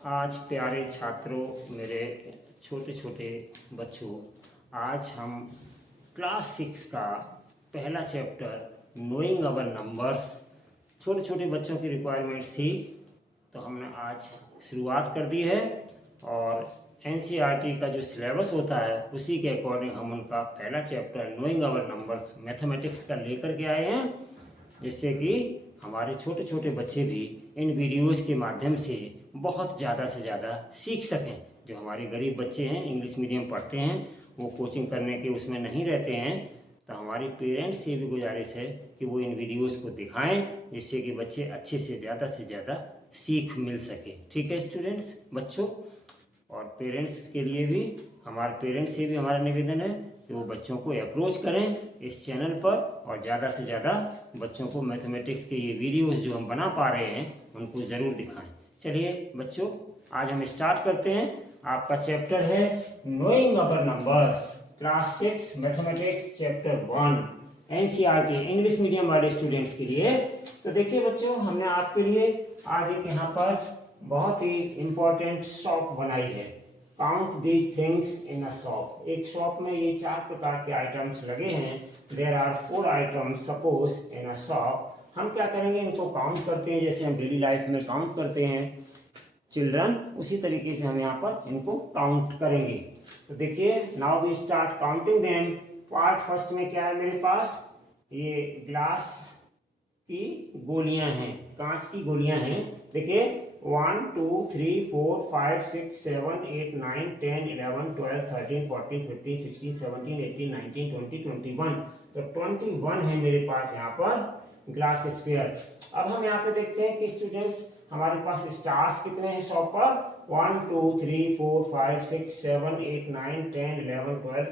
आज प्यारे छात्रों, मेरे छोटे छोटे बच्चों, आज हम क्लास 6 का पहला चैप्टर नोइंग अवर नंबर्स, छोटे छोटे बच्चों की रिक्वायरमेंट्स थी तो हमने आज शुरुआत कर दी है। और एनसीईआरटी का जो सिलेबस होता है उसी के अकॉर्डिंग हम उनका पहला chapter knowing our numbers mathematics का लेकर के आए हैं, जिससे कि हमारे छोटे छोटे बच्चे भी इन वीडियोज़ के माध्यम से बहुत ज़्यादा से ज़्यादा सीख सकें। जो हमारे गरीब बच्चे हैं, इंग्लिश मीडियम पढ़ते हैं, वो कोचिंग करने के उसमें नहीं रहते हैं, तो हमारे पेरेंट्स से भी गुजारिश है कि वो इन वीडियोज़ को दिखाएं, जिससे कि बच्चे अच्छे से ज़्यादा सीख मिल सके। ठीक है स्टूडेंट्स, बच्चों, और पेरेंट्स के लिए भी, हमारे पेरेंट्स से भी हमारा निवेदन है कि वो बच्चों को अप्रोच करें इस चैनल पर और ज़्यादा से ज़्यादा बच्चों को मैथमेटिक्स के ये वीडियोस जो हम बना पा रहे हैं उनको ज़रूर दिखाएं। चलिए बच्चों, आज हम स्टार्ट करते हैं। आपका चैप्टर है knowing our numbers, class 6 mathematics chapter 1, NCERT English medium वाले स्टूडेंट्स के लिए। तो देखिए बच्चों, हमने आपके लिए आज एक यहाँ पर बहुत ही इम्पोर्टेंट शॉप बनाई है। Count these things in a shop. एक शॉप में ये 4 प्रकार के आइटम्स लगे हैं। There are 4 items suppose in a shop. हम क्या करेंगे, इनको काउंट करते हैं जैसे हम डेली लाइफ में काउंट करते हैं चिल्ड्रन, उसी तरीके से हम यहाँ पर इनको काउंट करेंगे। तो देखिए, now we start counting them. Part first में क्या है मेरे पास, ये ग्लास की गोलियां हैं, कांच की गोलियां हैं। देखिए 1 2 3 4 5 6 7 8 9 10 11 12 13 14 15 16 17 18 19 20 21। तो 21 है मेरे पास यहाँ पर ग्लास स्फीयर। अब हम यहाँ पे देखते हैं कि स्टूडेंट्स हमारे पास स्टार्स कितने हैं शॉप पर। 1 2 3 4 5 6 7 8 9 10 11 12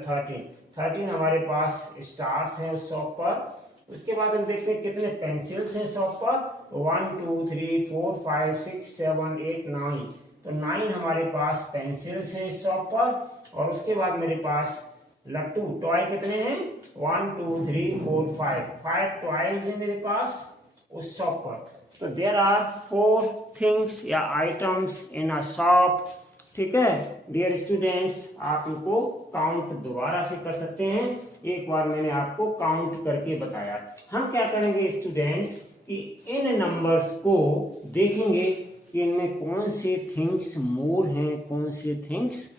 13 हमारे पास स्टार्स हैं उस शॉप पर। उसके बाद हम देखते हैं कितने पेंसिल्स हैं शॉप पर। 1 2 3 4 5 6 7 8 9। तो 9 हमारे पास पेंसिल्स हैं शॉप पर। और उसके बाद मेरे पास लट्टू टॉय कितने हैं, 1 2 3 4 5 टॉयज है मेरे पास उस शॉप पर। तो देयर आर 4 थिंग्स या आइटम्स इन अ शॉप। ठीक है डियर स्टूडेंट्स, आप इनको काउंट दोबारा से कर सकते हैं। एक बार मैंने आपको काउंट करके बताया। हम क्या करेंगे स्टूडेंट्स कि इन नंबर्स को देखेंगे कि इनमें कौन से थिंग्स मोर हैं, कौन से थिंग्स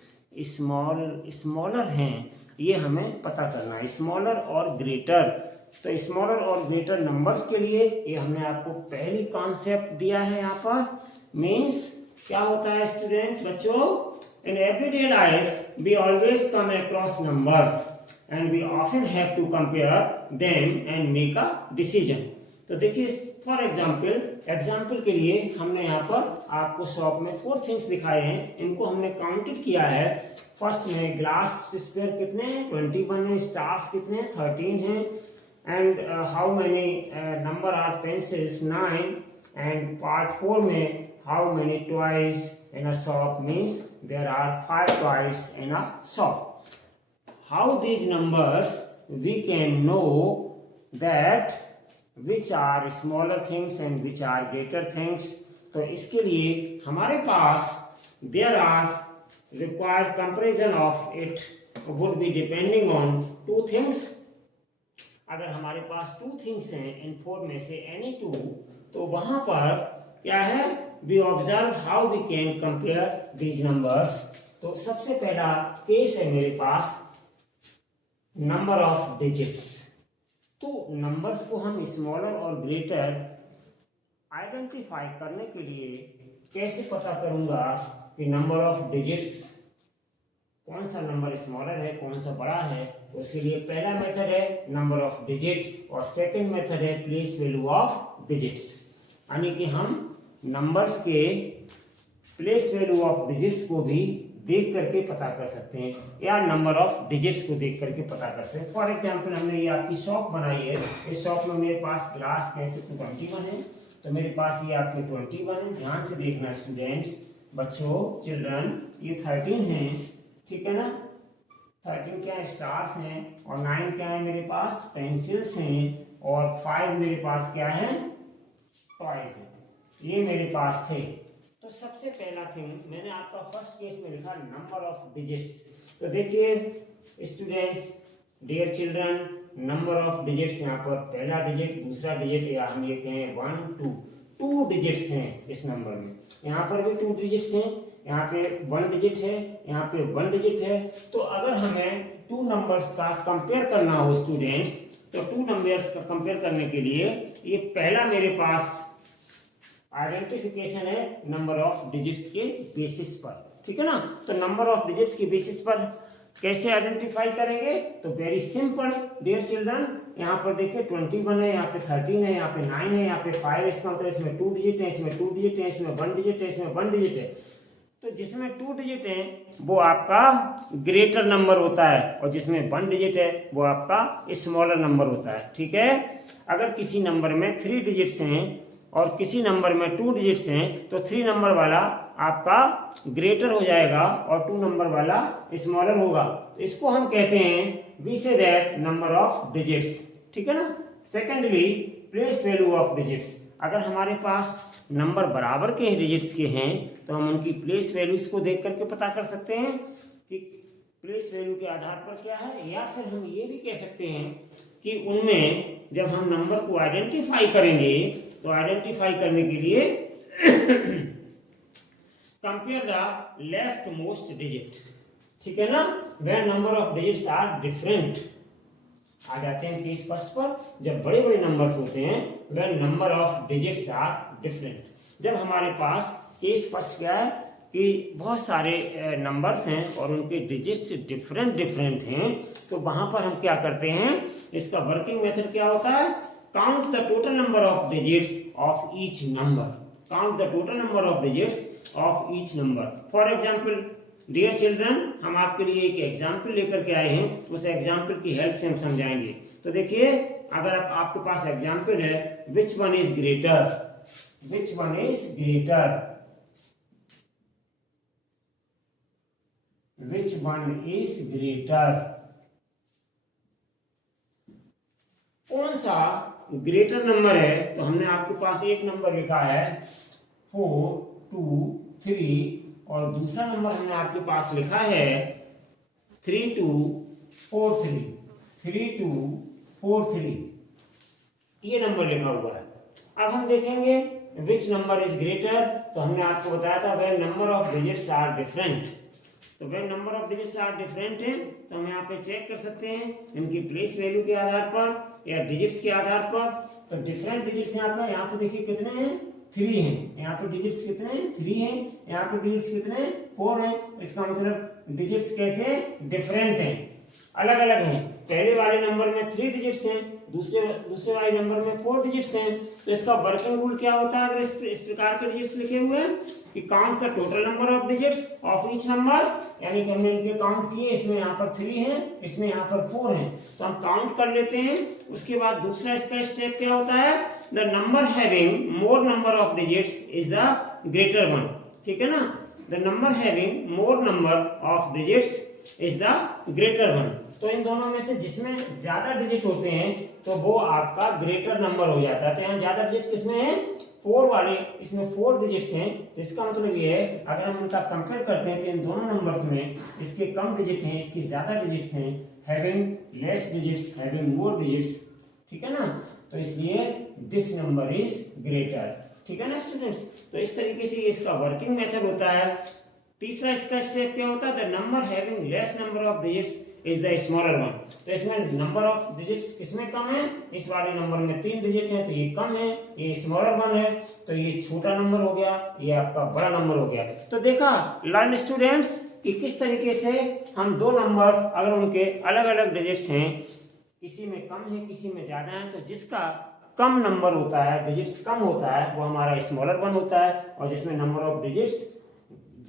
स्मॉलर हैं, ये हमें पता करना है। स्मॉलर और ग्रेटर। तो स्मॉलर और ग्रेटर नंबर्स के लिए ये हमने आपको पहली कॉन्सेप्ट दिया है यहाँ पर। मीन्स क्या होता है स्टूडेंट्स, बच्चों, in everyday life we always come across numbers and we often have to compare them and make a decision. तो देखिए फॉर एग्जाम्पल के लिए हमने यहाँ पर आपको शॉप में 4 थिंग्स दिखाए हैं, इनको हमने काउंटेड किया है। फर्स्ट में ग्लास स्फीयर कितने हैं, 21 है। स्टार्स कितने हैं, 13 हैं। And how many number are pencils, 9। And part 4 में how many toys in a shop, means there are 5 toys in a shop. How these numbers we can know that which are smaller things and which are greater things. तो इसके लिए हमारे पास there are required comparison of it would be depending on 2 things. अगर हमारे पास 2 things हैं इन 4 में से any 2, तो वहां पर क्या है, we observe how we can compare these numbers. तो सबसे पहला केस है मेरे पास नंबर ऑफ डिजिट्स। तो नंबर्स को हम स्मॉलर और ग्रेटर आइडेंटिफाई करने के लिए कैसे पता करूंगा कि नंबर ऑफ डिजिट्स, कौन सा नंबर स्मॉलर है कौन सा बड़ा है। तो उसके लिए पहला मेथड है नंबर ऑफ डिजिट और सेकंड मेथड है प्लेस वैल्यू ऑफ डिजिट्स। यानी कि हम नंबर्स के प्लेस वैल्यू ऑफ डिजिट्स को भी देख करके पता कर सकते हैं, या नंबर ऑफ डिजिट्स को देख करके पता कर सकते हैं। फॉर एग्जांपल हमने ये आपकी शॉप बनाई है, इस शॉप में मेरे पास ग्लास के 21 है, तो मेरे पास ये आपके 21 है। ध्यान से देखना स्टूडेंट्स, बच्चों, चिल्ड्रन, ये 13 है, ठीक है ना। 13 क्या है, स्टार्स हैं। और 9 क्या है मेरे पास, पेंसिल्स हैं। और 5 मेरे पास क्या है, टॉयज है। ये मेरे पास थे। तो तो सबसे पहला थिंग मैंने आपका फर्स्ट केस में लिखा नंबर ऑफ डिजिट्स। तो देखिए students, dear children, number of digits यहाँ पर पहला डिजिट, दूसरा डिजिट, या हम ये कहें 1 2, 2 डिजिट्स हैं इस नंबर में। यहाँ पर भी 2 डिजिट्स हैं, यहाँ पे 1 डिजिट है, यहाँ पे 1 डिजिट है। तो अगर हमें 2 नंबर्स का कंपेयर करना हो स्टूडेंट्स, तो 2 नंबर्स का कंपेयर करने के लिए ये पहला मेरे पास आइडेंटिफिकेशन है नंबर ऑफ डिजिट्स के बेसिस पर, ठीक है ना। तो नंबर ऑफ डिजिट्स के बेसिस पर कैसे आइडेंटिफाई करेंगे, तो वेरी सिंपल डियर चिल्ड्रन, यहाँ पर देखिए 21 है, यहाँ पे 13 है, यहाँ पे 9 है, यहाँ पे 5 है, इसका मतलब इसमें 2 डिजिट है, इसमें 2 डिजिट है, इसमें 1 डिजिट है, इसमें 1 डिजिट है। तो जिसमें 2 डिजिट है वो आपका ग्रेटर नंबर होता है, और जिसमें 1 डिजिट है वो आपका स्मॉलर नंबर होता है, ठीक है। अगर किसी नंबर में 3 डिजिट्स हैं और किसी नंबर में 2 डिजिट्स हैं, तो 3 नंबर वाला आपका ग्रेटर हो जाएगा और 2 नंबर वाला स्मॉलर होगा। तो इसको हम कहते हैं we say that number of digits, ठीक है ना। Secondly place value of digits. अगर हमारे पास नंबर बराबर के डिजिट्स के हैं तो हम उनकी प्लेस वैल्यूज को देख करके पता कर सकते हैं कि प्लेस वैल्यू के आधार पर क्या है, या फिर हम ये भी कह सकते हैं कि उनमें जब हम नंबर को आइडेंटिफाई करेंगे तो आइडेंटिफाई करने के लिए compare the left most digit, ठीक है ना। Where number of digits are different, आ जाते हैं केस फर्स्ट पर। जब बड़े बड़े नंबर्स होते हैं where number of digits are different, जब हमारे पास केस फर्स्ट क्या है कि बहुत सारे नंबर्स हैं और उनके डिजिट्स डिफरेंट डिफरेंट हैं, तो वहां पर हम क्या करते हैं, इसका वर्किंग मेथड क्या होता है, count the total number of digits of each number, count the total number of digits of each number. For example dear children, हम आपके लिए एक एग्जाम्पल लेकर के आए हैं, उस एग्जाम्पल की हेल्प से हम समझाएंगे। तो देखिए अगर आपके पास एग्जाम्पल है विच one is greater, which one is greater, which one is greater, कौन सा ग्रेटर नंबर है। तो हमने आपके पास एक नंबर लिखा है 4 2 3, और दूसरा नंबर हमने आपके पास लिखा है 3 2 4 3, 3 2 4 3, ये नंबर लिखा हुआ है। अब हम देखेंगे विच नंबर इज ग्रेटर, तो हमने आपको बताया था when number of digits are different. तो when number of digits are different है तो हम यहाँ पे चेक कर सकते हैं इनकी प्लेस वैल्यू के आधार पर या डिजिट्स के आधार पर। तो डिफरेंट डिजिट्स यहाँ पे देखिए कितने हैं, 3 हैं, यहाँ पे डिजिट्स कितने हैं, 3 हैं, यहाँ पे डिजिट्स कितने, 4 हैं। इसका मतलब डिजिट्स कैसे डिफरेंट हैं, अलग अलग हैं। पहले वाले नंबर में 3 डिजिट्स हैं, दूसरे वाले नंबर में 4 डिजिट्स हैं। तो इसका वर्किंग रूल क्या होता है, अगर इस प्रकार के डिजिट्स लिखे हुए हैं कि count the total number of digits of each number, यानी कि हमने इनके काउंट किए, इसमें यहाँ पर 3 हैं, इसमें यहाँ पर 4 हैं, तो हम काउंट कर लेते हैं। उसके बाद दूसरा इसका स्टेप क्या होता है, the number having more number of digits is the greater one, ठीक है ना। The number having more number of digits is the greater one. तो इन दोनों में से जिसमें ज्यादा डिजिट होते हैं तो वो आपका ग्रेटर नंबर हो जाता है। तो यहाँ ज्यादा डिजिट किसमें है, 4 वाले, इसमें 4 डिजिट्स हैं। तो इसका मतलब ये है अगर हम इनका कंपेयर करते हैं तो इन दोनों नंबर्स में इसके कम डिजिट हैं, इसके ज्यादा डिजिट्स हैं, having less digits, having more digits, ठीक है ना। तो इसलिए दिस नंबर इज ग्रेटर, ठीक है ना स्टूडेंट्स। तो इस तरीके से इसका वर्किंग मेथड होता है। तीसरा इसका स्टेप क्या होता है, the number having less number of digits is the smaller one. तो इसमें नंबर ऑफ डिजिट्स किसमें कम है, इस वाले नंबर में 3 डिजिट है तो ये कम है, ये स्मॉलर वन है, तो ये छोटा नंबर हो गया, ये आपका बड़ा नंबर हो गया। तो देखा लर्न स्टूडेंट्स कि किस तरीके से हम दो नंबर्स अगर उनके अलग अलग डिजिट्स हैं, किसी में कम है किसी में ज्यादा है, तो जिसका कम नंबर होता है, डिजिट्स कम होता है, वो हमारा स्मॉलर वन होता है, और जिसमें नंबर ऑफ डिजिट्स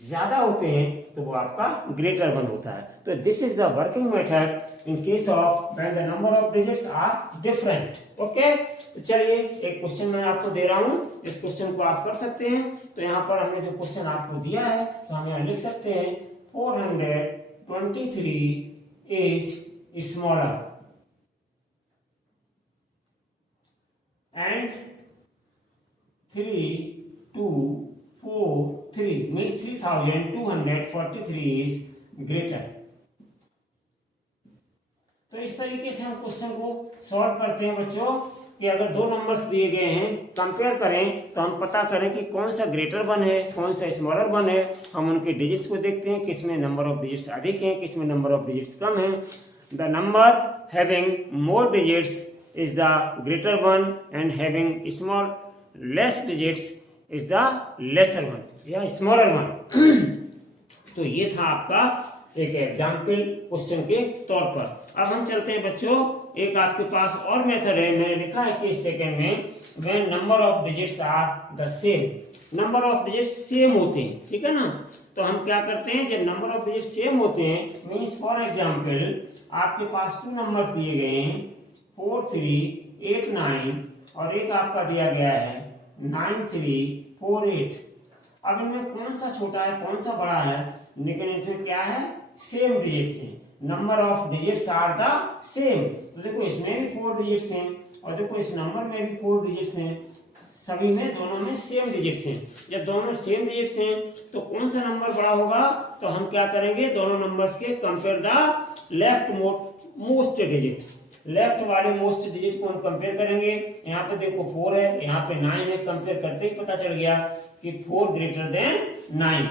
ज्यादा होते हैं तो वो आपका ग्रेटर वन होता है। तो this is the working method in case of when the number of digits are different. Okay, तो चलिए एक क्वेश्चन मैं आपको दे रहा हूं, इस क्वेश्चन को आप कर सकते हैं। तो यहाँ पर हमने जो क्वेश्चन आपको दिया है तो हम यहाँ लिख सकते हैं 423 is smaller and 3 2 4 3 means 3243 is greater. तो इस तरीके से हम क्वेश्चन को सॉल्व करते हैं बच्चों कि अगर दो नंबर्स दिए गए हैं कंपेयर करें तो हम पता करें कि कौन सा ग्रेटर वन है कौन सा स्मॉलर वन है। हम उनके डिजिट्स को देखते हैं, किसमें नंबर ऑफ डिजिट्स अधिक हैं किसमें नंबर ऑफ डिजिट्स कम हैं। The number having more digits is the greater one and having small less digits is the lesser one या स्मॉलर वन। तो ये था आपका एक एग्जाम्पल क्वेश्चन के तौर पर। अब हम चलते हैं बच्चों, एक आपके पास और मेथड है, मैंने लिखा है कि सेकंड में when number of digits are the same. Number of digits same होते हैं, ठीक है ना। तो हम क्या करते हैं, जब नंबर ऑफ डिजिट्स सेम होते हैं मीन्स फॉर एग्जाम्पल आपके पास टू नंबर्स दिए गए हैं 4 3 8 9 और एक आपका दिया गया है 9 3 4 8। अब इनमें कौन सा छोटा है कौन सा बड़ा है, लेकिन इसमें क्या है सेम डिजिट्स हैं, number of digits are the same. तो देखो इसमें भी 4 डिजिट्स हैं और देखो इस नंबर में भी 4 डिजिट्स हैं, सभी में दोनों में सेम डिजिट्स हैं। जब दोनों सेम डिजिट्स हैं तो कौन सा नंबर बड़ा होगा, तो हम क्या करेंगे दोनों नंबर्स के compare the left most digit, left वाले मोस्ट डिजिट को हम कंपेयर करेंगे। यहाँ पे देखो 4 है यहाँ पे 9 है, कंपेयर करते ही पता चल गया कि 4 greater than 9,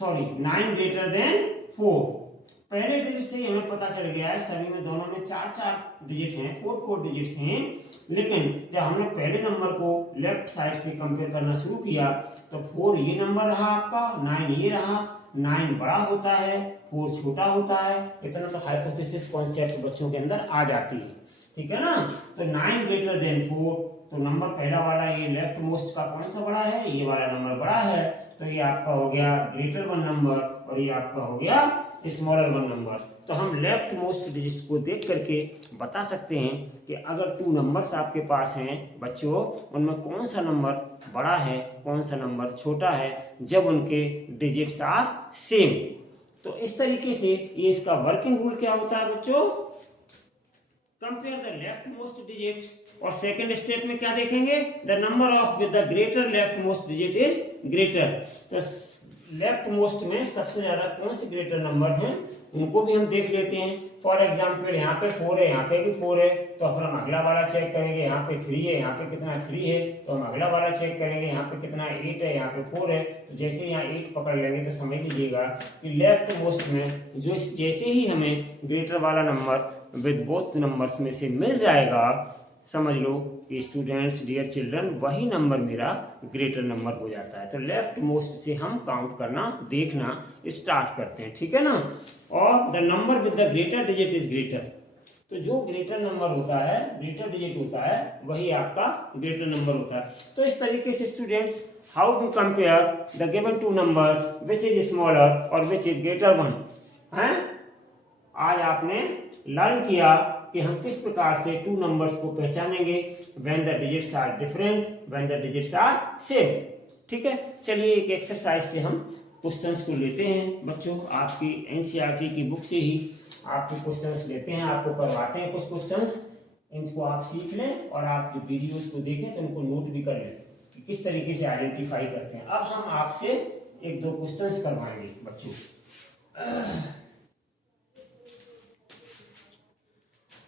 sorry 9 greater than 4। पहले डिजिट से हमें पता चल गया है सभी में दोनों में 4 डिजिट हैं, 4 डिजिट्स हैं। लेकिन जब हमने पहले नंबर को लेफ्ट साइड से कंपेयर करना शुरू किया तो 4 ये नंबर रहा आपका, 9 ये रहा, 9 बड़ा होता है 4 छोटा होता है। इतना तो हाइपोथेसिस कॉन्सेप्ट बच्चों के अंदर आ जाती है, ठीक है ना। तो 9 ग्रेटर देन 4, तो नंबर पहला वाला ये लेफ्ट मोस्ट का कौन सा बड़ा है, ये वाला नंबर बड़ा है, तो ये आपका हो गया ग्रेटर वन नंबर और ये आपका हो गया स्मॉलर वन नंबर। तो हम लेफ्ट मोस्ट डिजिट को देख करके बता सकते हैं कि अगर 2 नंबर्स आपके पास हैं बच्चों, उनमें कौन सा नंबर बड़ा है कौन सा नंबर छोटा है जब उनके डिजिट्स आर सेम। तो इस तरीके से ये इसका वर्किंग रूल क्या होता है बच्चों, compare the left most digit, और सेकंड स्टेप में क्या देखेंगे, the number of with the greater left most digit is greater. तो लेफ्ट मोस्ट में सबसे ज्यादा कौन से ग्रेटर नंबर हैं उनको भी हम देख लेते हैं। फॉर एग्जाम्पल यहाँ पे 4 है यहाँ पे भी 4 है, तो फिर हम अगला वाला चेक करेंगे, यहाँ पे 3 है यहाँ पे कितना 3 है, तो हम अगला वाला चेक करेंगे, यहाँ पे कितना 8 है यहाँ पे 4 है। तो जैसे यहाँ 8 पकड़ लेंगे तो समझ लीजिएगा कि लेफ्ट मोस्ट में जो जैसे ही हमें ग्रेटर वाला नंबर विद बोथ नंबर्स में से मिल जाएगा, समझ लो कि स्टूडेंट्स डियर चिल्ड्रन वही नंबर मेरा ग्रेटर नंबर हो जाता है। तो लेफ्ट मोस्ट से हम काउंट करना देखना स्टार्ट करते हैं, ठीक है ना। और the number with the greater digit is greater, तो जो ग्रेटर नंबर होता है ग्रेटर डिजिट होता है वही आपका ग्रेटर नंबर होता है। तो इस तरीके से students how to compare the given 2 numbers which is smaller और विच इज ग्रेटर वन है। आज आपने लर्न किया कि हम किस प्रकार से 2 नंबर्स को पहचानेंगे when the digits are different, when the digits are same, ठीक है। चलिए एक एक्सरसाइज से हम क्वेश्चंस को लेते हैं बच्चों, आपकी एनसीईआरटी की बुक से ही आपके क्वेश्चंस लेते हैं, आपको करवाते हैं कुछ क्वेश्चंस, इनको आप सीख लें और आप जो वीडियोस को देखें तो उनको नोट भी कर लें कि किस तरीके से आइडेंटिफाई करते हैं। अब हम आपसे 1-2 क्वेश्चंस करवाएंगे बच्चों।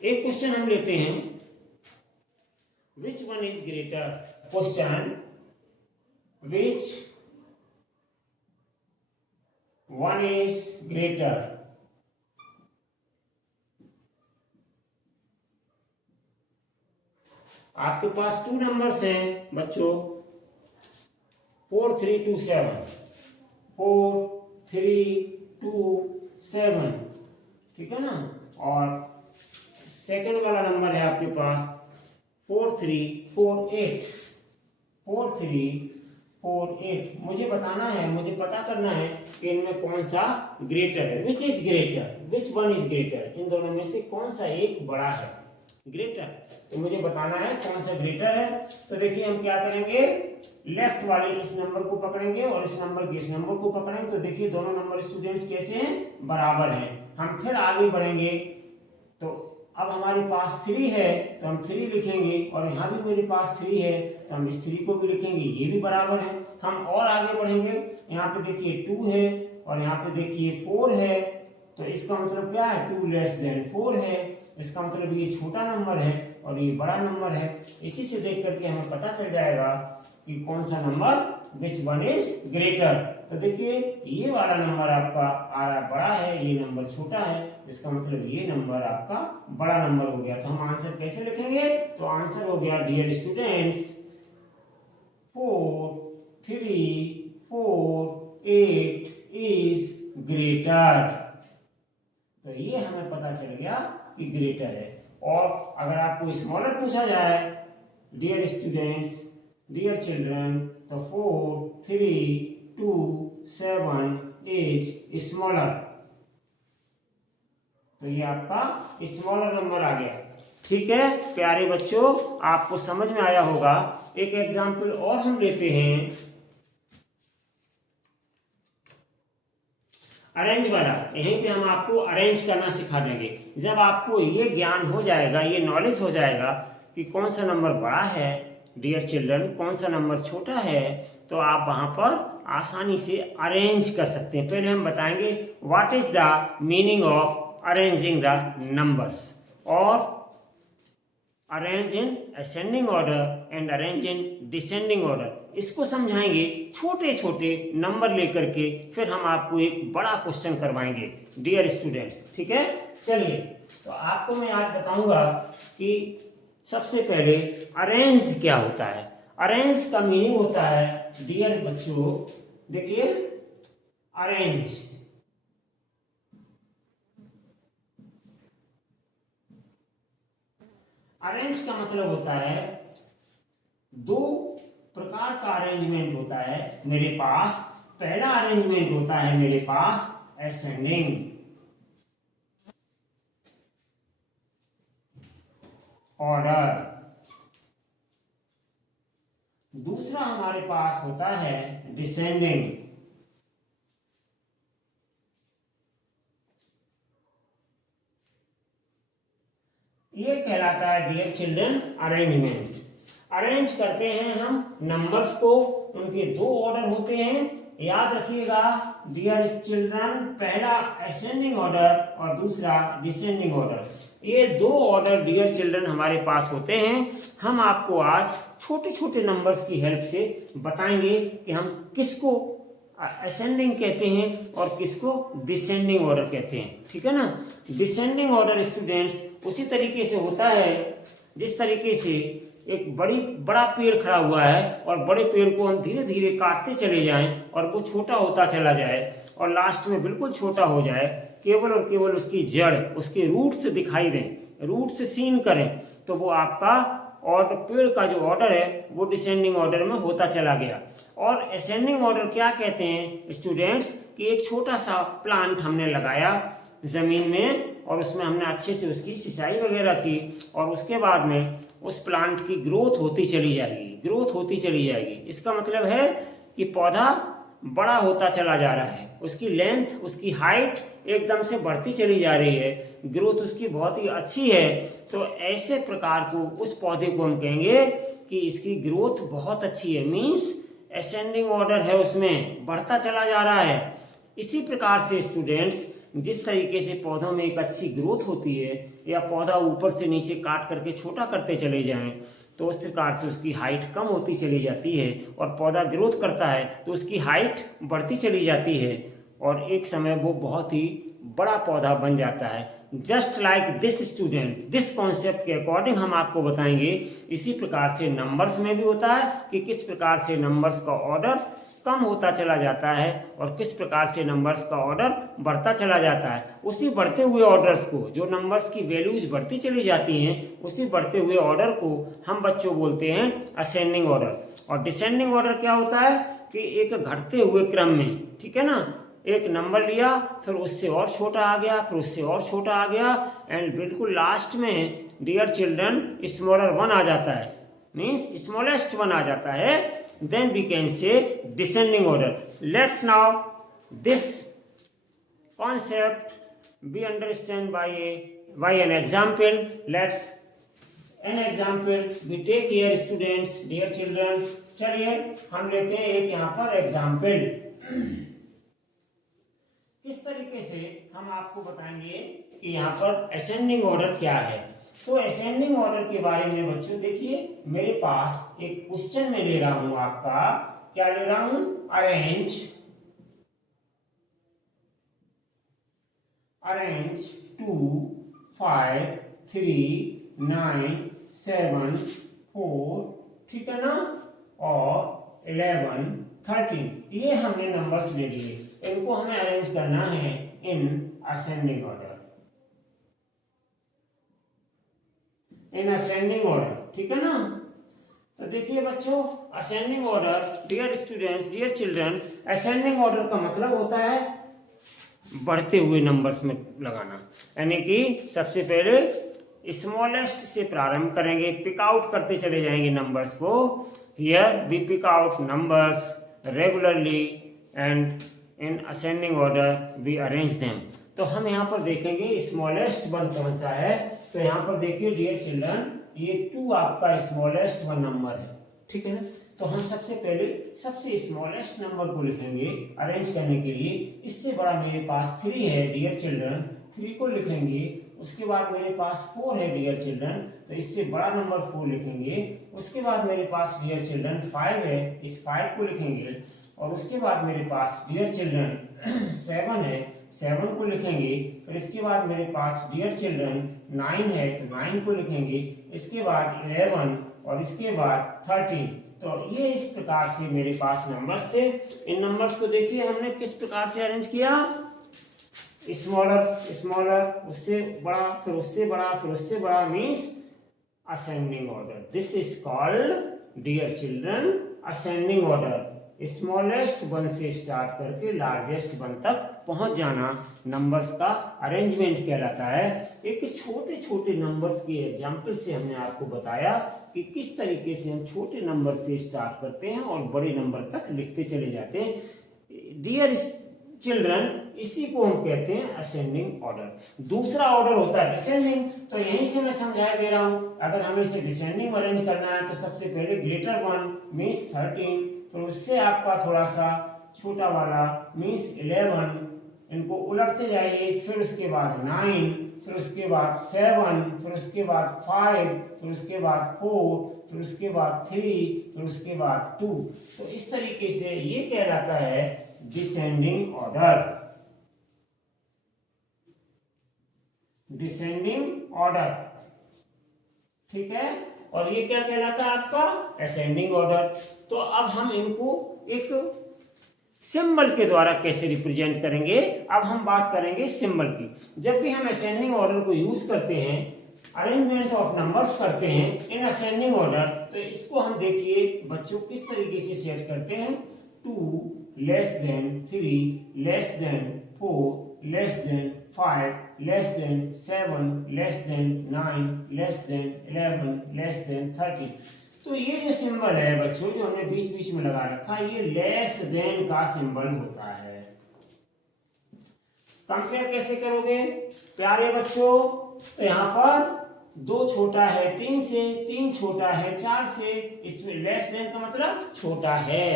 एक क्वेश्चन हम लेते हैं, विच one is greater, question which one is greater. आपके पास 2 नंबर्स हैं बच्चों 4 3 2 7, 4 3 2 7, ठीक है ना। और सेकेंड वाला नंबर है आपके पास 4 3 4 8, 4 3 4 8। मुझे बताना है, मुझे पता करना है कि इनमें कौन सा ग्रेटर है, which is greater, which one is greater, इन दोनों में से कौन सा एक बड़ा है ग्रेटर। तो मुझे बताना है कौन सा ग्रेटर है। तो देखिए हम क्या करेंगे, लेफ्ट वाले इस नंबर को पकड़ेंगे और इस नंबर के इस नंबर को पकड़ेंगे। तो देखिए दोनों नंबर स्टूडेंट्स कैसे हैं, बराबर हैं। हम फिर आगे बढ़ेंगे तो अब हमारे पास 3 है तो हम 3 लिखेंगे और यहाँ भी मेरे पास 3 है तो हम इस 3 को भी लिखेंगे, ये भी बराबर है। हम और आगे बढ़ेंगे। यहाँ पे देखिए 2 है और यहाँ पे देखिए 4 है, तो इसका मतलब क्या है 2 लेस देन 4 है, इसका मतलब ये छोटा नंबर है और ये बड़ा नंबर है। इसी से देख करके हमें पता चल जाएगा कि कौन सा number which one is greater. तो देखिए ये वाला नंबर आपका आ रहा बड़ा है, ये नंबर छोटा है, इसका मतलब ये नंबर आपका बड़ा नंबर हो गया। तो हम आंसर कैसे लिखेंगे, तो आंसर हो गया डियर स्टूडेंट्स 4, 3, 4, 8 इज ग्रेटर। तो ये हमें पता चल गया कि ग्रेटर है। और अगर आपको स्मॉलर पूछा जाए डियर स्टूडेंट्स, डियर चिल्ड्रन, तो 4, 3, 2, 7 इज स्मॉलर। तो ये आपका स्मॉलर नंबर आ गया। ठीक है प्यारे बच्चों, आपको समझ में आया होगा। एक एग्जाम्पल और हम लेते हैं अरेंज वाला। यहीं पे हम आपको अरेंज करना सिखा देंगे। जब आपको ये ज्ञान हो जाएगा, ये नॉलेज हो जाएगा कि कौन सा नंबर बड़ा है डियर चिल्ड्रन, कौन सा नंबर छोटा है, तो आप वहां पर आसानी से अरेंज कर सकते हैं। पहले हम बताएंगे what is the meaning of arranging the numbers, और arrange in ascending order and arrange in descending order. इसको समझाएंगे छोटे छोटे नंबर लेकर के, फिर हम आपको एक बड़ा क्वेश्चन करवाएंगे डियर स्टूडेंट्स। ठीक है, चलिए तो आपको मैं आज बताऊंगा कि सबसे पहले अरेंज क्या होता है। अरेंज का मीनिंग होता है डियर बच्चों, देखिए अरेंज अरेंज का मतलब होता है दो प्रकार का अरेंजमेंट होता है मेरे पास। पहला अरेंजमेंट होता है मेरे पास असेंडिंग ऑर्डर, दूसरा हमारे पास होता है डिसेंडिंग। ये कहलाता है डियर चिल्ड्रन अरेंजमेंट। अरेंज करते हैं हम नंबर्स को, उनके दो ऑर्डर होते हैं, याद रखिएगा डियर चिल्ड्रन, पहला असेंडिंग ऑर्डर और दूसरा डिसेंडिंग ऑर्डर। ये दो ऑर्डर डियर चिल्ड्रन हमारे पास होते हैं। हम आपको आज छोटे छोटे नंबर्स की हेल्प से बताएंगे कि हम किसको असेंडिंग कहते हैं और किसको डिसेंडिंग ऑर्डर कहते हैं। ठीक है ना। डिसेंडिंग ऑर्डर स्टूडेंट्स उसी तरीके से होता है जिस तरीके से एक बड़ा पेड़ खड़ा हुआ है और बड़े पेड़ को हम धीरे धीरे काटते चले जाएं और वो छोटा होता चला जाए और लास्ट में बिल्कुल छोटा हो जाए, केवल और केवल उसकी जड़, उसके रूट्स दिखाई दें, रूट्स सीन करें, तो वो आपका और पेड़ का जो ऑर्डर है वो डिसेंडिंग ऑर्डर में होता चला गया। और असेंडिंग ऑर्डर क्या कहते हैं स्टूडेंट्स, कि एक छोटा सा प्लांट हमने लगाया जमीन में और उसमें हमने अच्छे से उसकी सिंचाई वगैरह की और उसके बाद में उस प्लांट की ग्रोथ होती चली जाएगी, ग्रोथ होती चली जाएगी। इसका मतलब है कि पौधा बड़ा होता चला जा रहा है, उसकी लेंथ, उसकी हाइट एकदम से बढ़ती चली जा रही है, ग्रोथ उसकी बहुत ही अच्छी है। तो ऐसे प्रकार को उस पौधे को हम कहेंगे कि इसकी ग्रोथ बहुत अच्छी है, मीन्स असेंडिंग ऑर्डर है, उसमें बढ़ता चला जा रहा है। इसी प्रकार से स्टूडेंट्स जिस तरीके से पौधों में एक अच्छी ग्रोथ होती है या पौधा ऊपर से नीचे काट करके छोटा करते चले जाएं तो उस प्रकार से उसकी हाइट कम होती चली जाती है और पौधा ग्रोथ करता है तो उसकी हाइट बढ़ती चली जाती है और एक समय वो बहुत ही बड़ा पौधा बन जाता है। Just like this student, this concept के अकॉर्डिंग हम आपको बताएंगे इसी प्रकार से नंबर्स में भी होता है कि किस प्रकार से नंबर्स का ऑर्डर कम होता चला जाता है और किस प्रकार से नंबर्स का ऑर्डर बढ़ता चला जाता है। उसी बढ़ते हुए ऑर्डर्स को, जो नंबर्स की वैल्यूज बढ़ती चली जाती हैं, उसी बढ़ते हुए ऑर्डर को हम बच्चों बोलते हैं असेंडिंग ऑर्डर। और डिसेंडिंग ऑर्डर क्या होता है कि एक घटते हुए क्रम में, ठीक है ना, एक नंबर लिया फिर उससे और छोटा आ गया, फिर उससे और छोटा आ गया एंड बिल्कुल लास्ट में डियर चिल्ड्रन स्मॉलर वन आ जाता है, मीन्स स्मॉलेस्ट वन आ जाता है। Then we can say descending order. Let's now this concept be understand by an example. Let's an example we take here students, dear children. चलिए हम लेते हैं एक यहाँ पर एग्जाम्पल। किस तरीके से हम आपको बताएंगे कि यहाँ पर असेंडिंग ऑर्डर क्या है। तो असेंडिंग ऑर्डर के बारे में बच्चों देखिए, मेरे पास एक क्वेश्चन में ले रहा हूं आपका, क्या ले रहा हूं, अरेंज 2 5 3 9 7 4, ठीक है ना, और 11 13, ये हमने नंबर्स ले लिए, इनको हमें अरेंज करना है in ascending order, in ascending order, ठीक है ना। तो देखिए बच्चों, ascending order, dear students, dear children, ascending order का मतलब होता है बढ़ते हुए नंबर्स में लगाना, यानी कि सबसे पहले स्मॉलेस्ट से प्रारंभ करेंगे, पिक आउट करते चले जाएंगे नंबर्स को। Here we pick out numbers regularly and in ascending order we arrange them. तो हम यहाँ पर देखेंगे स्मॉलेस्ट वन कौन सा है। तो यहाँ पर देखिए डियर चिल्ड्रन, ये 2 आपका स्मॉलेस्ट वन नंबर है, ठीक है ना। तो हम सबसे पहले सबसे स्मॉलेस्ट नंबर को लिखेंगे अरेंज करने के लिए। इससे बड़ा मेरे पास 3 है डियर चिल्ड्रन, 3 को लिखेंगे। उसके बाद मेरे पास 4 है डियर चिल्ड्रन, तो इससे बड़ा नंबर 4 लिखेंगे। उसके बाद मेरे पास डियर चिल्ड्रन 5 है, इस 5 को लिखेंगे। और उसके बाद मेरे पास डियर चिल्ड्रन 7 है, 7 को लिखेंगे। फिर इसके बाद मेरे पास डियर चिल्ड्रन 9 है, तो 9 को लिखेंगे। इसके बाद 11 और इसके बाद 13। तो ये इस प्रकार से मेरे पास नंबर्स थे। इन नंबर्स को देखिए हमने किस प्रकार से अरेंज किया, स्मॉलर स्मॉलर, उससे बड़ा, फिर उससे बड़ा, फिर उससे बड़ा, means ascending order. This is called dear children ascending order. Smallest one से स्टार्ट करके लार्जेस्ट वन तक पहुंच जाना नंबर्स का अरेंजमेंट कहलाता है। एक छोटे छोटे नंबर्स के एग्जाम्पल से हमने आपको बताया कि किस तरीके से हम छोटे नंबर से स्टार्ट करते हैं और बड़े नंबर तक लिखते चले जाते हैं। डियर चिल्ड्रन, इसी को हम कहते हैं असेंडिंग ऑर्डर। दूसरा ऑर्डर होता है डिसेंडिंग। तो यहीं से मैं समझा दे रहा हूं, अगर हमें इसे डिसेंडिंग अरेंज करना है तो सबसे पहले ग्रेटर वन मीन्स 13, फिर उससे आपका थोड़ा सा छोटा वाला मीन्स 11, इनको उलटते जाइए। फिर उसके बाद 9, फिर उसके बाद 7, फिर उसके बाद 5, फिर उसके बाद 4, फिर उसके बाद 3, फिर उसके बाद 2। तो इस तरीके से ये कहलाता है डिसेंडिंग ऑर्डर, डिसेंडिंग ऑर्डर, ठीक है। और ये क्या कहलाता है आपका असेंडिंग ऑर्डर। तो अब हम इनको एक सिंबल के द्वारा कैसे रिप्रेजेंट करेंगे, अब हम बात करेंगे सिंबल की। जब भी हम असेंडिंग ऑर्डर को यूज करते हैं, अरेंजमेंट ऑफ नंबर्स करते हैं इन असेंडिंग ऑर्डर, तो इसको हम देखिए बच्चों किस तरीके से सेट करते हैं। 2 less than 3 less than 4 less than 5 less than 7 less than 9 less than 11 less than 13। तो ये जो सिंबल है बच्चों, जो हमने बीच बीच में लगा रखा है, ये लेस देन का सिंबल होता है। कंपेयर कैसे करोगे प्यारे बच्चों, तो यहाँ पर 2 छोटा है 3 से, 3 छोटा है 4 से, इसमें लेस देन का मतलब छोटा है,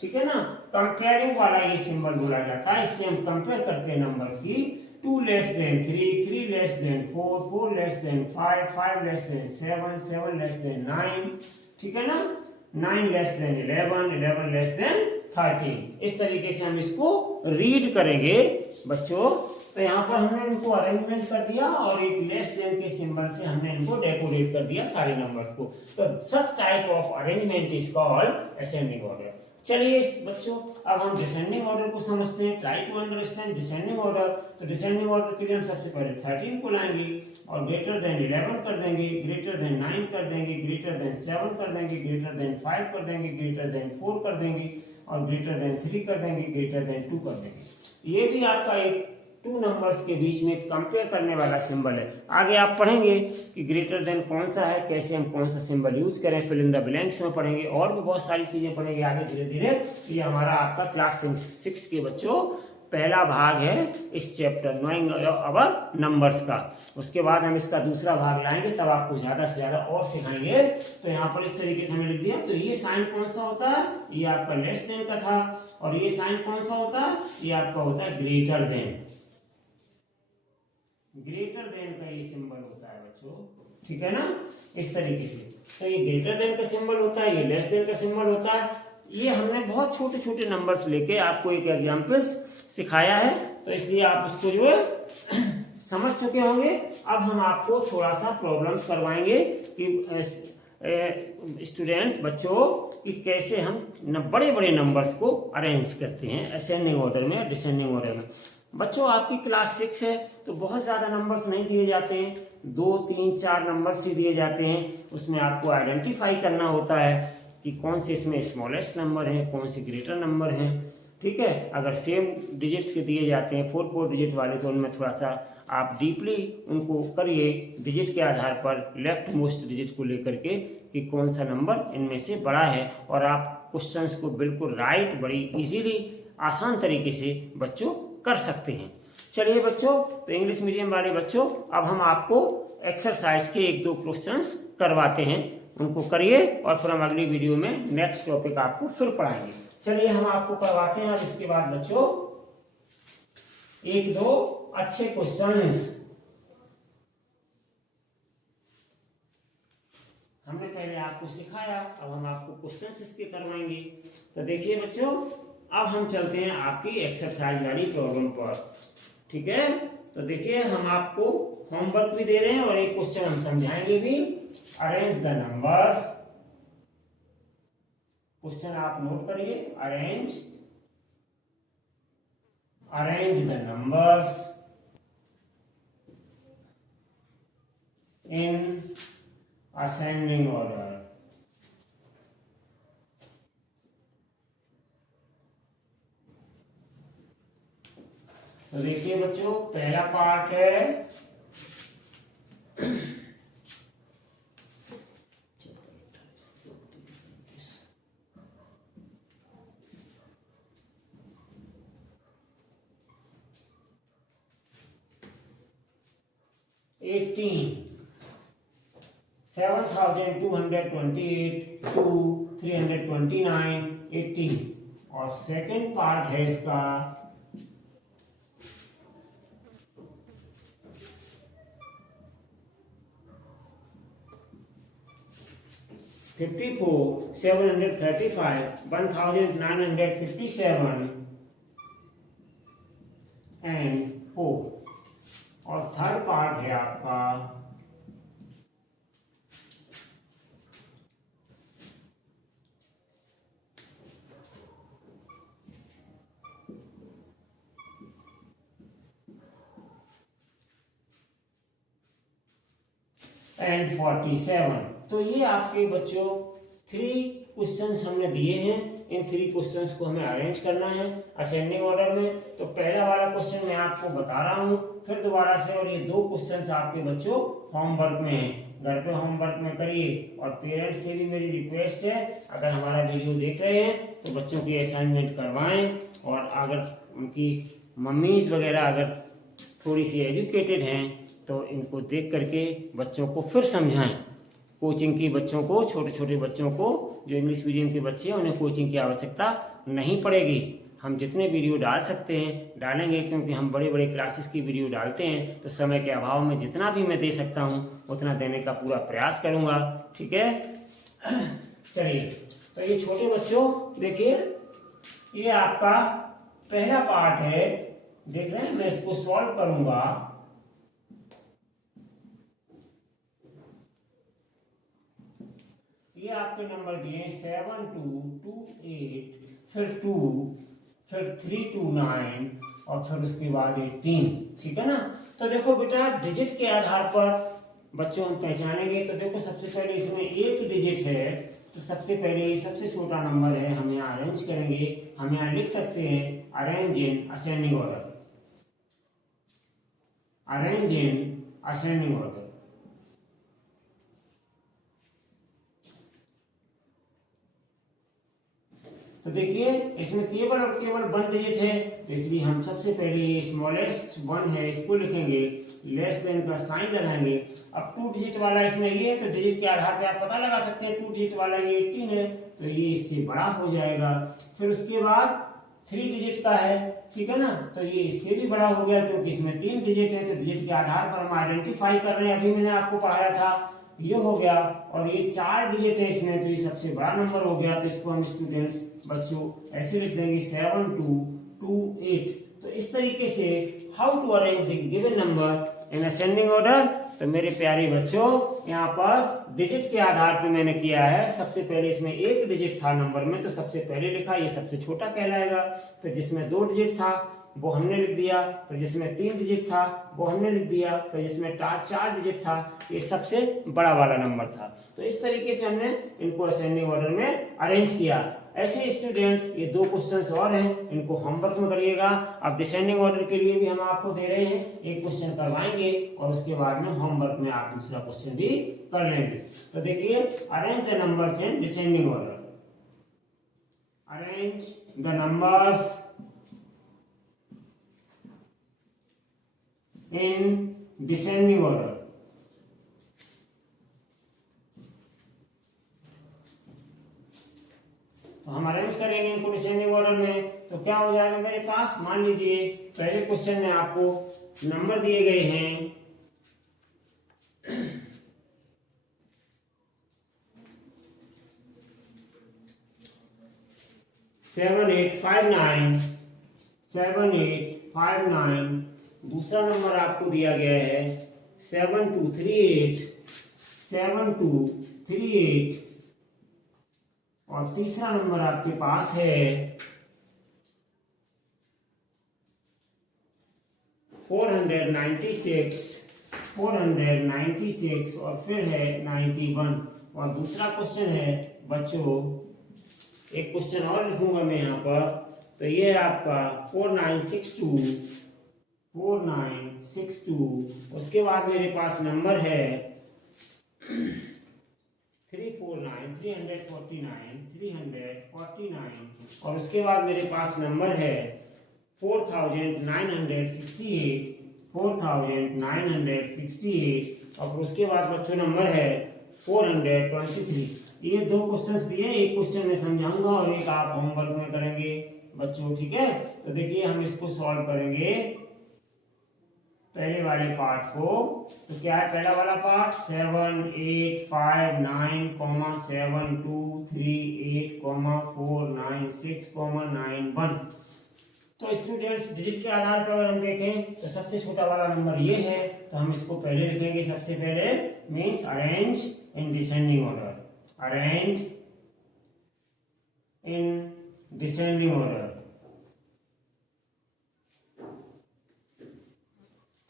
ठीक है ना। कंपेयरिंग वाला ये सिंबल बोला जाता है। इससे हम कंपेयर करते हैं नंबर्स की। 2 less than 3 3 less than 4 4 less than 5 5 less than 7 7 less than 9, ठीक है ना। 9 लेस देन 11 11 लेस देन 13। इस तरीके से हम इसको रीड करेंगे बच्चों। तो यहाँ पर हमने इनको अरेंजमेंट कर दिया और एक लेस देन के सिंबल से हमने इनको डेकोरेट कर दिया सारे नंबर्स को। तो such type of arrangement is called ascending order. चलिए बच्चों, अब हम डिसेंडिंग ऑर्डर को समझते हैं। Try to understand descending order. तो डिसेंडिंग ऑर्डर के लिए हम सबसे पहले 13 को लाएंगे और ग्रेटर देन 11 कर देंगे, ग्रेटर देन 9 कर देंगे, ग्रेटर देन 7 कर देंगे, ग्रेटर देन 5 कर देंगे, ग्रेटर देन 4 कर देंगे और ग्रेटर देन 3 कर देंगे, ग्रेटर देन 2 कर देंगे। ये भी आपका एक 2 नंबर्स के बीच में कंपेयर करने वाला सिंबल है। आगे आप पढ़ेंगे कि ग्रेटर देन कौन सा है, कैसे हम कौन सा सिंबल यूज करें, फिल इन द ब्लैंक्स में पढ़ेंगे और भी बहुत सारी चीजें पढ़ेंगे आगे धीरे धीरे। ये हमारा आपका क्लास 6 के बच्चों पहला भाग है इस चैप्टर नोइंग अवर नंबर्स का। उसके बाद हम इसका दूसरा भाग लाएंगे, तब आपको ज़्यादा से ज़्यादा और सिखाएंगे। तो यहाँ पर इस तरीके से हमें लिख दिया। तो ये साइन कौन सा होता है, ये आपका लेस देन का था, और ये साइन कौन सा होता है, ये आपका होता है ग्रेटर देन। ग्रेटर देन का ये सिंबल होता है बच्चों, ठीक है ना, इस तरीके से। तो ये ग्रेटर देन का सिंबल होता है, ये लेस देन का सिंबल होता है। ये हमने बहुत छोटे छोटे नंबर्स लेके आपको एक एग्जाम्पल्स सिखाया है, तो इसलिए आप उसको जो है समझ चुके होंगे। अब हम आपको थोड़ा सा प्रॉब्लम्स करवाएंगे कि स्टूडेंट्स बच्चों कि कैसे हम बड़े बड़े नंबर्स को अरेंज करते हैं असेंडिंग ऑर्डर में, डिसेंडिंग ऑर्डर में। बच्चों आपकी क्लास 6 है तो बहुत ज़्यादा नंबर्स नहीं दिए जाते हैं, 2, 3, 4 नंबर्स ही दिए जाते हैं। उसमें आपको आइडेंटिफाई करना होता है कि कौन से इसमें स्मॉलेस्ट नंबर हैं, कौन से ग्रेटर नंबर हैं, ठीक है। अगर सेम डिजिट्स के दिए जाते हैं 4 डिजिट वाले, तो उनमें थोड़ा सा आप डीपली उनको करिए डिजिट के आधार पर, लेफ्ट मोस्ट डिजिट को लेकर के कि कौन सा नंबर इनमें से बड़ा है, और आप क्वेश्चंस को बिल्कुल राइट, बड़ी इजीली, आसान तरीके से बच्चों कर सकते हैं। चलिए बच्चों, तो इंग्लिश मीडियम वाले बच्चों, अब हम आपको एक्सरसाइज के 1-2 क्वेश्चंस करवाते हैं, उनको करिए और फिर हम अगली वीडियो में नेक्स्ट टॉपिक आपको फिर पढ़ाएंगे। चलिए हम आपको करवाते हैं। अब इसके बाद बच्चों 1-2 अच्छे क्वेश्चंस हमने पहले आपको सिखाया, अब हम आपको क्वेश्चंस इसके करवाएंगे। तो देखिए बच्चों, अब हम चलते हैं आपकी एक्सरसाइज वाली प्रॉब्लम पर, ठीक है। तो देखिए हम आपको होमवर्क भी दे रहे हैं और एक क्वेश्चन हम समझाएंगे भी। अरेंज द नंबर्स, क्वेश्चन आप नोट करिए। Arrange the numbers in ascending order. तो देखिए बच्चों, पहला पार्ट है 7,228 to 329 18, और सेकेंड पार्ट है इसका 54 735 1957 एंड 4, और थर्ड पार्ट है आपका 47। तो ये आपके बच्चों 3 क्वेश्चंस हमने दिए हैं। इन 3 क्वेश्चंस को हमें अरेंज करना है असेंडिंग ऑर्डर में। तो पहला वाला क्वेश्चन मैं आपको बता रहा हूँ फिर दोबारा से, और ये 2 क्वेश्चंस आपके बच्चों होमवर्क में हैं, घर पे होमवर्क में करिए। और पेरेंट्स से भी मेरी रिक्वेस्ट है, अगर हमारा वीडियो देख रहे हैं तो बच्चों की असाइनमेंट करवाएं, और अगर उनकी मम्मीज वगैरह अगर थोड़ी सी एजुकेटेड हैं तो इनको देख करके बच्चों को फिर समझाएं। कोचिंग की बच्चों को, छोटे छोटे बच्चों को, जो इंग्लिश मीडियम के बच्चे हैं, उन्हें कोचिंग की आवश्यकता नहीं पड़ेगी। हम जितने वीडियो डाल सकते हैं डालेंगे, क्योंकि हम बड़े बड़े क्लासेस की वीडियो डालते हैं, तो समय के अभाव में जितना भी मैं दे सकता हूँ उतना देने का पूरा प्रयास करूँगा, ठीक है। चलिए, तो ये छोटे बच्चों देखिए, ये आपका पहला पार्ट है, देख रहे हैं, मैं इसको सॉल्व करूंगा। ये आपके नंबर दिए 7228, फिर 2, फिर 329, और फिर उसके बाद 18, ठीक है ना। तो देखो बेटा, डिजिट के आधार पर बच्चों हम पहचानेंगे। तो देखो सबसे पहले इसमें 1 डिजिट है, तो सबसे पहले सबसे छोटा नंबर है, हम यहाँ अरेंज करेंगे। हम यहाँ लिख सकते हैं arrange in ascending order, arrange in ascending order. तो देखिए इसमें केवल और केवल 1 डिजिट है, तो इसलिए हम सबसे पहले स्मॉलेस्ट 1 है इसको लिखेंगे, लेस देन का साइन लगाएंगे। अब 2 डिजिट वाला इसमें ये है, तो डिजिट के आधार पे आप पता लगा सकते हैं 2 डिजिट वाला ये 18 है, तो ये इससे बड़ा हो जाएगा। फिर उसके बाद 3 डिजिट का है, ठीक है ना, तो ये इससे भी बड़ा हो गया क्योंकि इसमें 3 डिजिट है, तो डिजिट के आधार पर हम आइडेंटिफाई कर रहे हैं, अभी मैंने आपको पढ़ाया था, ये हो गया। और ये 4 डिजिट है इसमें, तो ये सबसे बड़ा नंबर हो गया, तो इसको हम स्टूडेंट्स बच्चों ऐसे लिख देंगे 7228। तो इस तरीके से how to arrange the given number in ascending order. तो मेरे प्यारे बच्चों यहाँ पर डिजिट के आधार पे मैंने किया है। सबसे पहले इसमें 1 डिजिट था नंबर में, तो सबसे पहले लिखा, ये सबसे छोटा कहलाएगा। फिर जिसमें 2 डिजिट था वो हमने लिख दिया, फिर जिसमें 3 डिजिट था वो हमने लिख दिया, फिर जिसमें 4 डिजिट था ये सबसे बड़ा वाला नंबर था। तो इस तरीके से हमने इनको असेंडिंग ऑर्डर में अरेंज किया। ऐसे स्टूडेंट्स ये 2 क्वेश्चंस और हैं, इनको होमवर्क में करिएगा। अब डिसेंडिंग ऑर्डर के लिए भी हम आपको दे रहे हैं, एक क्वेश्चन करवाएंगे और उसके बाद में होमवर्क में आप दूसरा क्वेश्चन भी कर लेंगे। तो देखिए, arrange the numbers in descending order. Arrange the numbers in descending order। तो हम अरेंज करेंगे इनको डिसेंडिंग ऑर्डर में, तो क्या हो जाएगा मेरे पास, मान लीजिए पहले क्वेश्चन में आपको नंबर दिए गए हैं 7859। दूसरा नंबर आपको दिया गया है 7238 और तीसरा नंबर आपके पास है 496 और फिर है 91। और दूसरा क्वेश्चन है बच्चों, एक क्वेश्चन और लिखूंगा मैं यहाँ पर, तो ये है आपका 4962। उसके बाद मेरे पास नंबर है 349 और उसके बाद मेरे पास नंबर है 4968 और उसके बाद बच्चों नंबर है 423। ये 2 क्वेश्चंस दिए, एक क्वेश्चन मैं समझाऊंगा और एक आप होमवर्क में करेंगे बच्चों, ठीक है। तो देखिए हम इसको सॉल्व करेंगे पहले वाले पार्ट को। तो क्या है पहला वाला पार्ट, 7859,7238,496,91। तो स्टूडेंट्स डिजिट के आधार पर अगर हम देखें तो सबसे छोटा वाला नंबर ये है, तो हम इसको पहले लिखेंगे। सबसे पहले means arrange in descending order, arrange in descending order,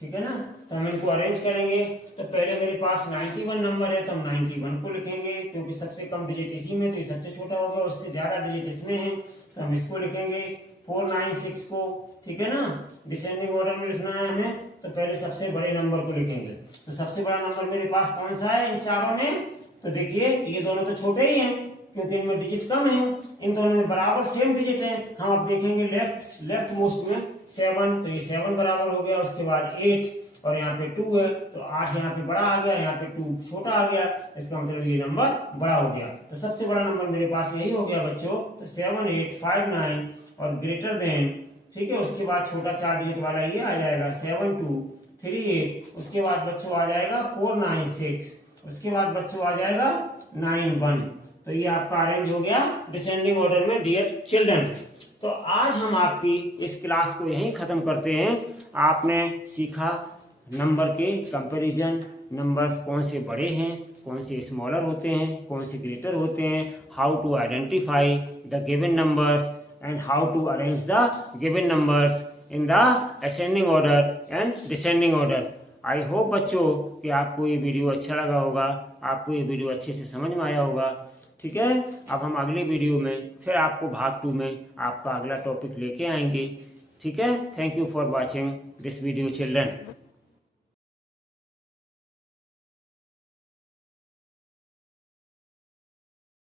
ठीक है ना। तो हम इनको अरेंज करेंगे। तो पहले मेरे पास 91 नंबर है, तो हम 91 को लिखेंगे क्योंकि सबसे कम डिजिट इसी में, तो ये सबसे छोटा होगा, उससे ज्यादा डिजिट इसमें है, तो हम इसको लिखेंगे 496 को, ठीक है ना। डिसेंडिंग ऑर्डर में लिखना है हमें, तो पहले सबसे बड़े नंबर को लिखेंगे। तो सबसे बड़ा नंबर मेरे पास कौन सा है इन चारों में, तो देखिए ये दोनों तो छोटे ही हैं क्योंकि इनमें डिजिट कम है, इन दोनों में बराबर सेम डिजिट है। हम अब देखेंगे लेफ्ट मोस्ट में 7, तो ये 7 बराबर हो गया, उसके बाद 8 और यहाँ पे 2 है, तो 8 यहाँ पे बड़ा आ गया, यहाँ पे 2 छोटा आ गया, इसका मतलब ये नंबर बड़ा हो गया। तो सबसे बड़ा नंबर मेरे पास यही हो गया बच्चों, तो 7859 और ग्रेटर देन, ठीक है। उसके बाद छोटा 4 डिजिट वाला ये आ जाएगा 7238, उसके बाद बच्चों आ जाएगा 496, उसके बाद बच्चों आ जाएगा 91। तो ये आपका अरेंज हो गया डिसेंडिंग ऑर्डर में डियर चिल्ड्रन। तो आज हम आपकी इस क्लास को यहीं ख़त्म करते हैं। आपने सीखा नंबर के कंपैरिजन, नंबर्स कौन से बड़े हैं, कौन से स्मॉलर होते हैं, कौन से ग्रेटर होते हैं, how to identify the given numbers and how to arrange the given numbers in the ascending order and descending order. I hope बच्चों कि आपको ये वीडियो अच्छा लगा होगा, आपको ये वीडियो अच्छे से समझ में आया होगा, ठीक है। अब हम अगले वीडियो में फिर आपको भाग 2 में आपका अगला टॉपिक लेके आएंगे, ठीक है। Thank you for watching this video children.